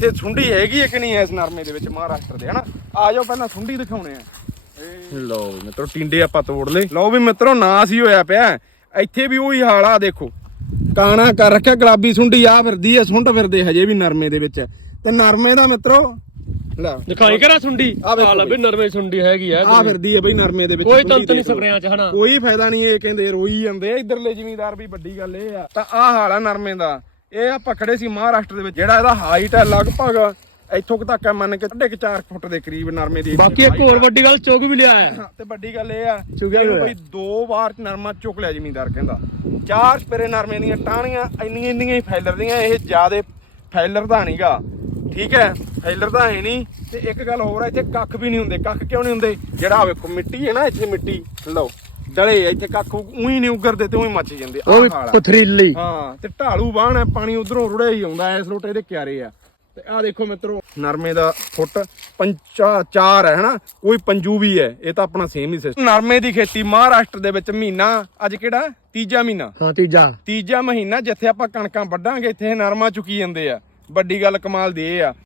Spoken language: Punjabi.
ਤੇ ਸੁੰਡੀ ਹੈਗੀ ਹੈ ਕਿ ਨਹੀਂ ਇਸ ਨਰਮੇ ਦੇ ਵਿੱਚ ਮਹਾਰਾਸ਼ਟਰ ਦੇ ਹਨਾ? ਆ ਜਾਓ ਪਹਿਲਾਂ ਸੁੰਡੀ ਦਿਖਾਉਣੇ ਆ। ਲਓ ਵੀ ਮਿੱਤਰੋ ਟਿੰਡੇ ਆਪਾਂ ਤੋੜ ਲਏ। ਲਓ ਵੀ ਮਿੱਤਰੋ ਨਾਸ ਹੀ ਹੋਇਆ ਪਿਆ। ਇੱਥੇ ਵੀ ਉਹੀ ਹਾਲ ਆ ਦੇਖੋ। ਕਾਣਾ ਕਰ ਰੱਖਿਆ ਗੁਲਾਬੀ ਸੁੰਡੀ ਆ ਫਿਰਦੀ ਐ ਸੁੰਡ ਫਿਰਦੇ ਹਜੇ ਵੀ ਨਰਮੇ ਦੇ ਵਿੱਚ। ਤੇ ਨਰਮੇ ਦਾ ਮਿੱਤਰੋ ਲੈ। ਦਿਖਾਈ ਕਰਾ ਸੁੰਡੀ? ਆ ਲੈ ਵੀ ਨਰਮੇ ਸੁੰਡੀ ਹੈਗੀ ਆ ਆ ਫਿਰਦੀ ਐ ਬਈ ਨਰਮੇ ਦੇ ਵਿੱਚ ਕੋਈ ਤੰਤ ਨਹੀਂ। ਸਪਰੇਆਂ ਚ ਹਨਾ? ਕੋਈ ਫਾਇਦਾ ਨਹੀਂ ਇਹ ਕਹਿੰਦੇ ਰੋਈ ਜਾਂਦੇ ਆ ਇਧਰਲੇ ਜ਼ਿਮੀਂਦਾਰ ਵੀ ਵੱਡੀ ਗੱਲ ਇਹ ਆ। ਤਾਂ ਆਹ ਹਾਲ ਆ ਨਰਮੇ ਦਾ। ਇਹ ਆਪਾਂ ਖੜੇ ਸੀ ਮਹਾਰਾਸ਼ਟਰ ਦੇ ਵਿੱਚ ਜਿਹੜਾ ਇਹਦਾ ਹਾਈਟ ਹੈ ਲਗਭਗ ਇੱਥੋਂ ਤੱਕ ਹੈ ਮੰਨ ਕੇ 4.5 ਫੁੱਟ ਦੇ ਕਰੀਬ ਨਰਮੇ ਦੀ ਬਾਕੀ ਇੱਕ ਹੋਰ ਵੱਡੀ ਗੱਲ ਚੁਗ ਵੀ ਲਿਆ ਆ ਤੇ ਵੱਡੀ ਗੱਲ ਇਹ ਆ ਇਹਨੂੰ। ਬਈ ਦੋ ਵਾਰ ਨਰਮਾ ਚੁੱਕ ਲਿਆ ਜ਼ਿਮੀਂਦਾਰ ਕਹਿੰਦਾ। ਚਾਰ ਸਪਰੇ ਨਰਮੇ ਦੀਆਂ ਟਾਹਣੀਆਂ ਇੰਨੀਆਂ ਇੰਨੀਆਂ ਹੀ ਫੈਲਰ ਦੀਆਂ ਇਹ ਜਿਆਦੇ ਫੈਲਰ ਦਾ ਨਹੀਂਗਾ। ਠੀਕ ਹੈ ਫੈਲਰ ਦਾ ਹੈ ਨਹੀਂ। ਤੇ ਇੱਕ ਗੱਲ ਹੋਰ ਹੈ ਇੱਥੇ ਕੱਖ ਵੀ ਨਹੀਂ ਹੁੰਦੇ। ਕੱਖ ਕਿਉਂ ਨਹੀਂ ਹੁੰਦੇ? ਜਿਹੜਾ ਵੇਖੋ ਮਿੱਟੀ ਹੈ ਨਾ ਇੱਥੇ ਮਿੱਟੀ। ਲਓ। ਡਲੇ ਇੱਥੇ ਕੱਖ ਉਹੀ ਨਹੀਂ ਉਗਰਦੇ ਤੇ ਉਹੀ ਮੱਚ ਜਾਂਦੇ। ਆਹ ਉਹ ਵੀ ਹਾਲ ਆ। ਪਥਰੀਲੀ। ਹਾਂ ਤੇ ਢਾਲੂ ਬਾਣ ਹੈ ਪਾਣੀ ਉਧਰੋਂ ਰੁੜਿਆ ਹੀ ਆਉਂਦਾ ਇਸ ਲੋਟੇ ਦੇ ਕਿਆਰੇ ਆ। ਤੇ ਆਹ ਦੇਖੋ ਮਿੱਤਰੋ ਨਰਮੇ ਦਾ ਫੁੱਟ ਪੰਚਾ ਚਾਰ ਹੈ ਹਨਾ? ਕੋਈ ਪੰਜੂ ਵੀ ਹੈ ਇਹ ਤਾਂ ਆਪਣਾ ਸੇਮ ਹੀ ਸਿਸਟਮ ਨਰਮੇ ਦੀ ਖੇਤੀ ਮਹਾਰਾਸ਼ਟਰ ਦੇ ਵਿੱਚ ਮਹੀਨਾ ਅੱਜ ਕਿਹੜਾ? ਤੀਜਾ ਮਹੀਨਾ। ਹਾਂ ਤੀਜਾ। ਤੀਜਾ ਮਹੀਨਾ ਜਿੱਥੇ ਆਪਾਂ ਕਣਕਾਂ ਵੱਢਾਂਗੇ ਇੱਥੇ ਇਹ ਨਰਮਾ ਚੁੱਕੀ ਜਾਂਦੇ ਆ। ਵੱਡੀ ਗੱਲ ਕਮਾਲ ਦੀ ਇਹ ਆ।